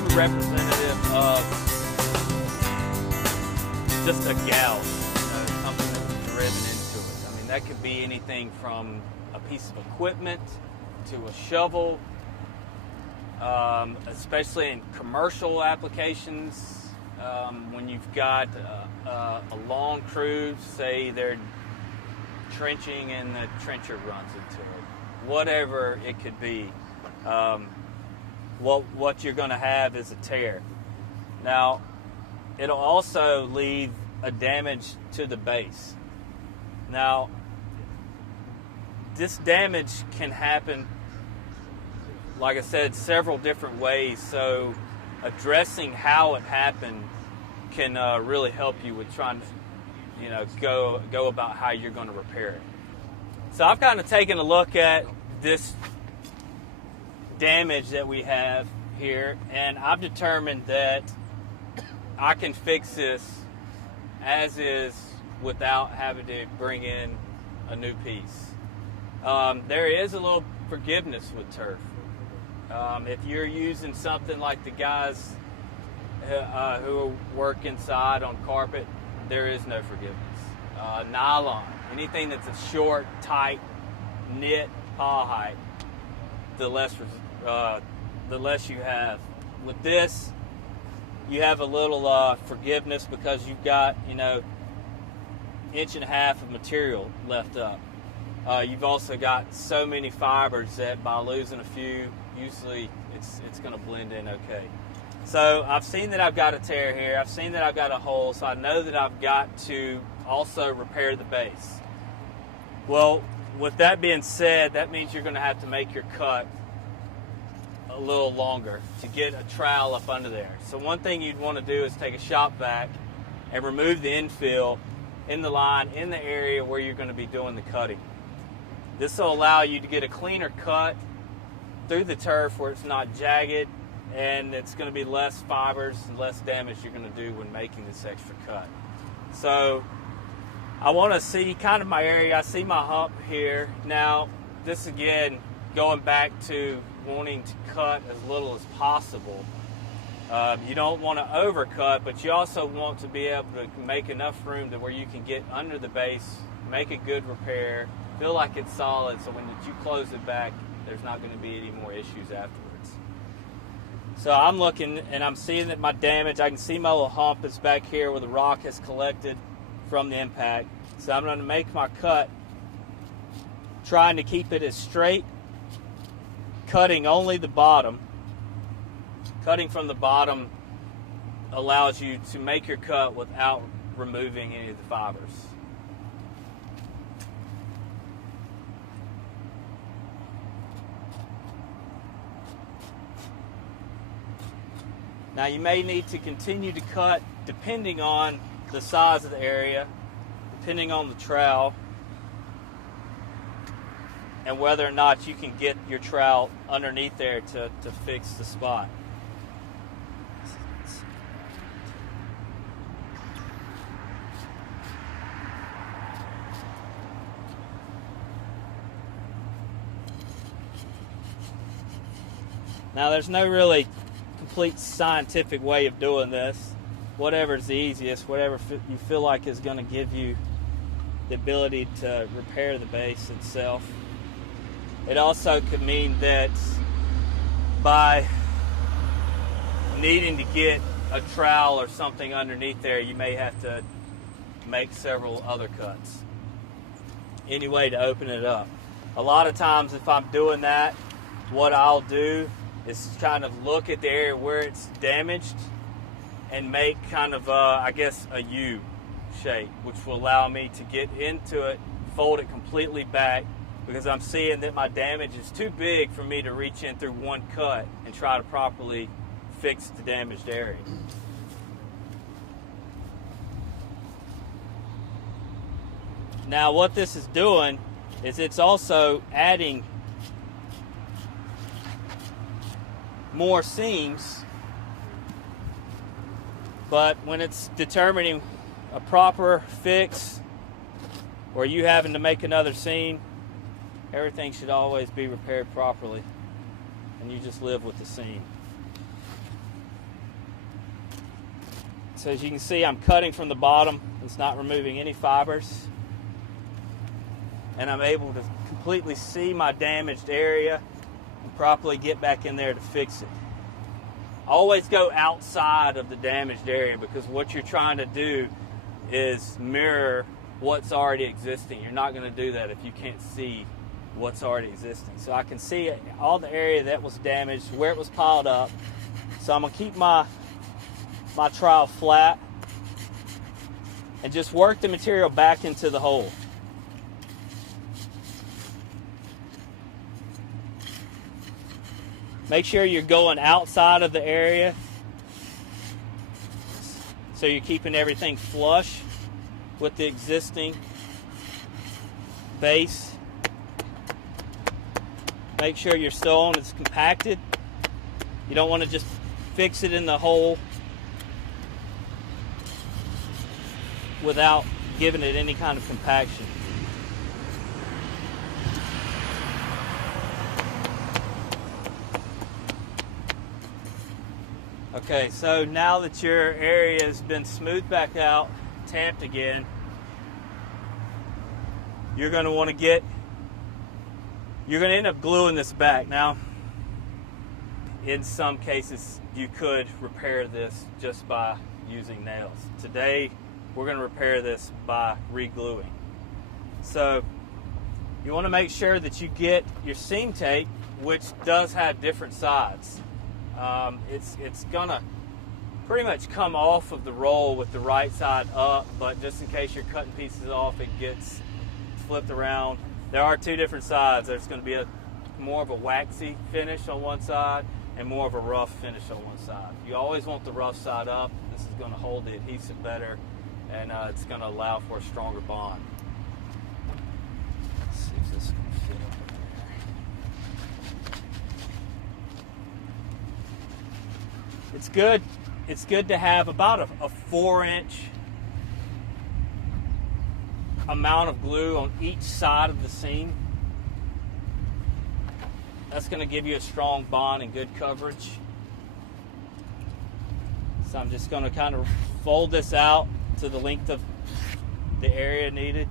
maybe representative of just a gouge, something that was driven into it. I mean, that could be anything from a piece of equipment to a shovel, especially in commercial applications. When you've got a long crew, say they're trenching and the trencher runs into it, whatever it could be, what you're going to have is a tear. Now, it'll also leave a damage to the base. Now, this damage can happen, like I said, several different ways, so addressing how it happened can really help you with trying to, go about how you're going to repair it. So I've kind of taken a look at this damage that we have here, and I've determined that I can fix this as is without having to bring in a new piece. There is a little forgiveness with turf. If you're using something like the guys who work inside on carpet, there is no forgiveness. Nylon, anything that's a short, tight, knit paw height, the less you have. With this, you have a little forgiveness because you've got, 1.5 inches of material left up. You've also got so many fibers that by losing a few, usually it's going to blend in okay. So I've seen that I've got a tear here. I've seen that I've got a hole, so I know that I've got to also repair the base. Well, with that being said, that means you're going to have to make your cut a little longer to get a trowel up under there. So one thing you'd want to do is take a shop vac and remove the infill in the line, in the area where you're going to be doing the cutting. This will allow you to get a cleaner cut through the turf where it's not jagged, and it's going to be less fibers and less damage you're going to do when making this extra cut. So I want to see kind of my area. I see my hump here. Now, this again, going back to wanting to cut as little as possible. You don't want to overcut, but you also want to be able to make enough room to where you can get under the base, make a good repair, feel like it's solid, so when you close it back, there's not going to be any more issues afterwards. So I'm looking and I'm seeing that my damage, I can see my little hump is back here where the rock has collected from the impact. So I'm going to make my cut, trying to keep it as straight, cutting only the bottom. Cutting from the bottom allows you to make your cut without removing any of the fibers. Now you may need to continue to cut depending on the size of the area, depending on the trowel, and whether or not you can get your trowel underneath there to fix the spot. Now there's no really complete scientific way of doing this. Whatever's the easiest, whatever you feel like is going to give you the ability to repair the base itself. It also could mean that by needing to get a trowel or something underneath there, you may have to make several other cuts. Any way to open it up. A lot of times if I'm doing that, what I'll do is kind of look at the area where it's damaged and make kind of, I guess, a U shape, which will allow me to get into it, fold it completely back, because I'm seeing that my damage is too big for me to reach in through one cut and try to properly fix the damaged area. Now what this is doing is it's also adding more seams, but when it's determining a proper fix or you having to make another seam, everything should always be repaired properly and you just live with the seam. So as you can see, I'm cutting from the bottom. It's not removing any fibers. And I'm able to completely see my damaged area and properly get back in there to fix it. Always go outside of the damaged area, because what you're trying to do is mirror what's already existing. You're not going to do that if you can't see what's already existing. So I can see all the area that was damaged, where it was piled up. So I'm going to keep my trowel flat and just work the material back into the hole. Make sure you're going outside of the area so you're keeping everything flush with the existing base. Make sure your stone is compacted. You don't want to just fix it in the hole without giving it any kind of compaction. Okay, so now that your area has been smoothed back out, tamped again, you're going to end up gluing this back. Now, in some cases, you could repair this just by using nails. Today, we're going to repair this by re-gluing. So, you want to make sure that you get your seam tape, which does have different sides. It's gonna pretty much come off of the roll with the right side up, but just in case you're cutting pieces off, it gets flipped around. There are two different sides. There's going to be more of a waxy finish on one side and more of a rough finish on one side. You always want the rough side up. This is going to hold the adhesive better, and it's going to allow for a stronger bond. Let's see if this can fit up in there. It's good to have about a 4-inch amount of glue on each side of the seam. That's going to give you a strong bond and good coverage. So I'm just going to kind of fold this out to the length of the area needed.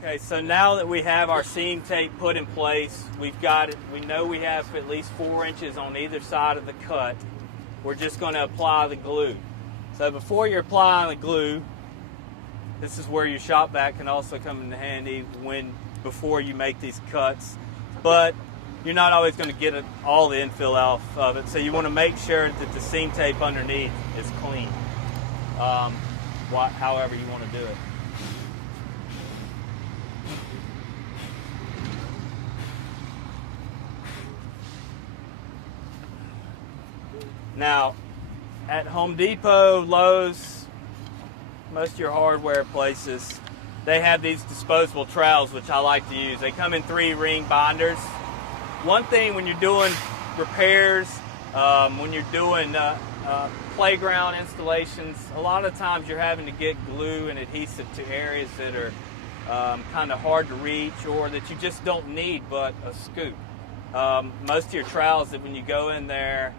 Okay, so now that we have our seam tape put in place, we've got it. We know we have at least 4 inches on either side of the cut. We're just going to apply the glue. So before you're applying the glue, this is where your shop vac can also come in handy before you make these cuts. But you're not always going to get all the infill out of it, so you want to make sure that the seam tape underneath is clean. However you want to do it. Now, at Home Depot, Lowe's, most of your hardware places, they have these disposable trowels, which I like to use. They come in 3-ring binders. One thing when you're doing repairs, when you're doing playground installations, a lot of times you're having to get glue and adhesive to areas that are kind of hard to reach or that you just don't need but a scoop. Most of your trowels, that when you go in there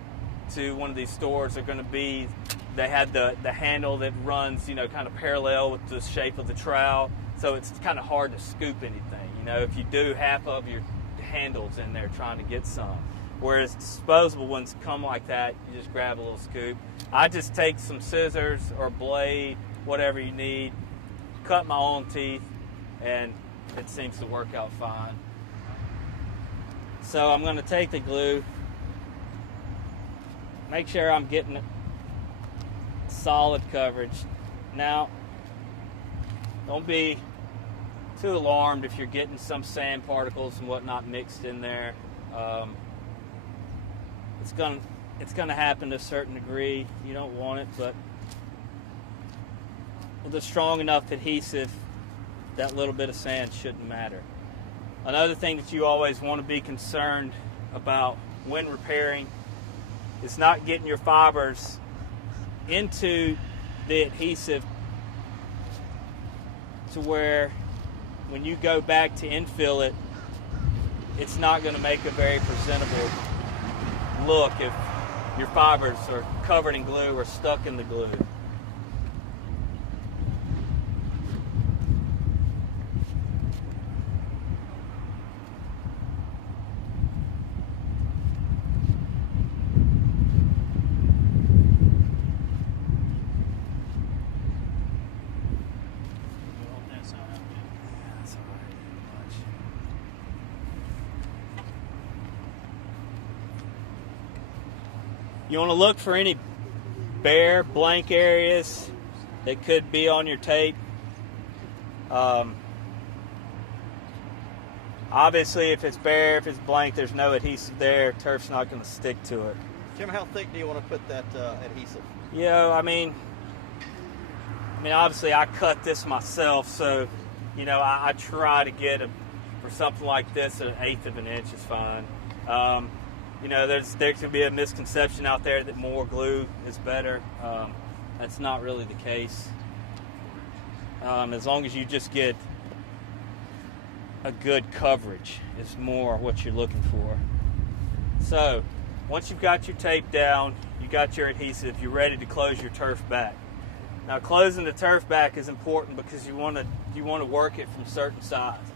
to one of these stores, are going to be, they have the handle that runs, kind of parallel with the shape of the trowel, so it's kind of hard to scoop anything. If you do half of your handles in there trying to get some, whereas disposable ones come like that, you just grab a little scoop. I just take some scissors or a blade, whatever you need, cut my own teeth, and it seems to work out fine. So I'm going to take the glue, make sure I'm getting solid coverage. Now, don't be too alarmed if you're getting some sand particles and whatnot mixed in there. It's going to happen to a certain degree. You don't want it, but with a strong enough adhesive, that little bit of sand shouldn't matter. Another thing that you always want to be concerned about when repairing is not getting your fibers into the adhesive to where when you go back to infill it, it's not going to make a very presentable look if your fibers are covered in glue or stuck in the glue. You want to look for any bare, blank areas that could be on your tape. Obviously, if it's bare, if it's blank, there's no adhesive there, turf's not going to stick to it. Jim, how thick do you want to put that adhesive? You know, I mean, obviously I cut this myself, so, you know, I try to get, for something like this, 1/8 of an inch is fine. You know, there can be a misconception out there that more glue is better. That's not really the case. As long as you just get a good coverage is more what you're looking for. So, once you've got your tape down, you got your adhesive, you're ready to close your turf back. Now, closing the turf back is important because you want to work it from certain sides.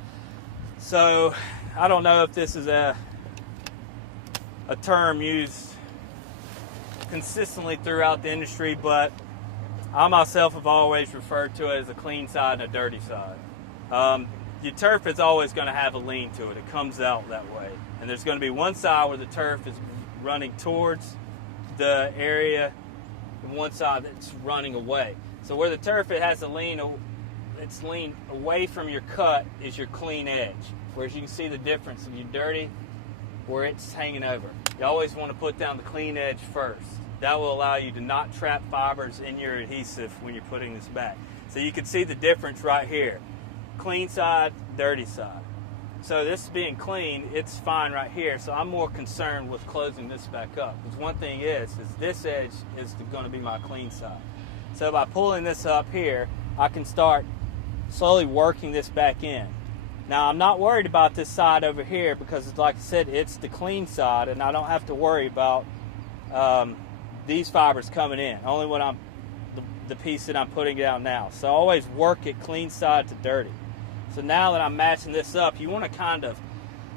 So, I don't know if this is a term used consistently throughout the industry, but I myself have always referred to it as a clean side and a dirty side. Your turf is always going to have a lean to it. It comes out that way. And there's going to be one side where the turf is running towards the area and one side that's running away. So where the turf it has a lean, it's lean away from your cut is your clean edge. Whereas you can see the difference of your dirty where it's hanging over. You always want to put down the clean edge first. That will allow you to not trap fibers in your adhesive when you're putting this back. So you can see the difference right here. Clean side, dirty side. So this being clean, it's fine right here. So I'm more concerned with closing this back up. Because one thing is this edge is going to be my clean side. So by pulling this up here, I can start slowly working this back in. Now, I'm not worried about this side over here because, like I said, it's the clean side, and I don't have to worry about these fibers coming in, only when I'm the piece that I'm putting down now. So I always work it clean side to dirty. So now that I'm matching this up, you want to kind of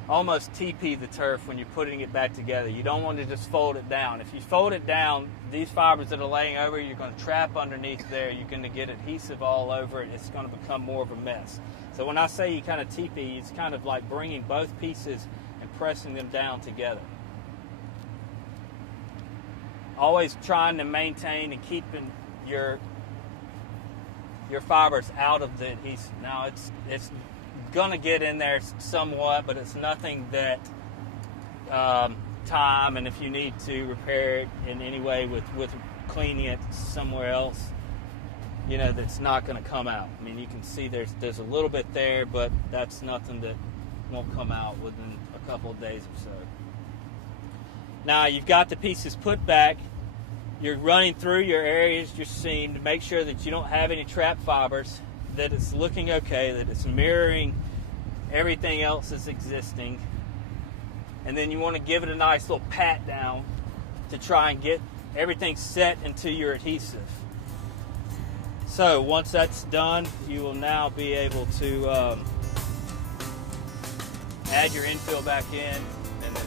almost TP the turf when you're putting it back together. You don't want to just fold it down. If you fold it down, these fibers that are laying over, you're going to trap underneath there. You're going to get adhesive all over it. It's going to become more of a mess. So when I say you kind of TP, it's kind of like bringing both pieces and pressing them down together. Always trying to maintain and keeping your fibers out of the adhesive. Now it's going to get in there somewhat, but it's nothing that time, and if you need to repair it in any way with cleaning it somewhere else, you know, that's not going to come out. I mean, you can see there's a little bit there, but that's nothing that won't come out within a couple of days or so. Now you've got the pieces put back. You're running through your areas, your seam, to make sure that you don't have any trap fibers, that it's looking okay, that it's mirroring everything else that's existing. And then you want to give it a nice little pat down to try and get everything set into your adhesive. So once that's done, you will now be able to add your infill back in, and then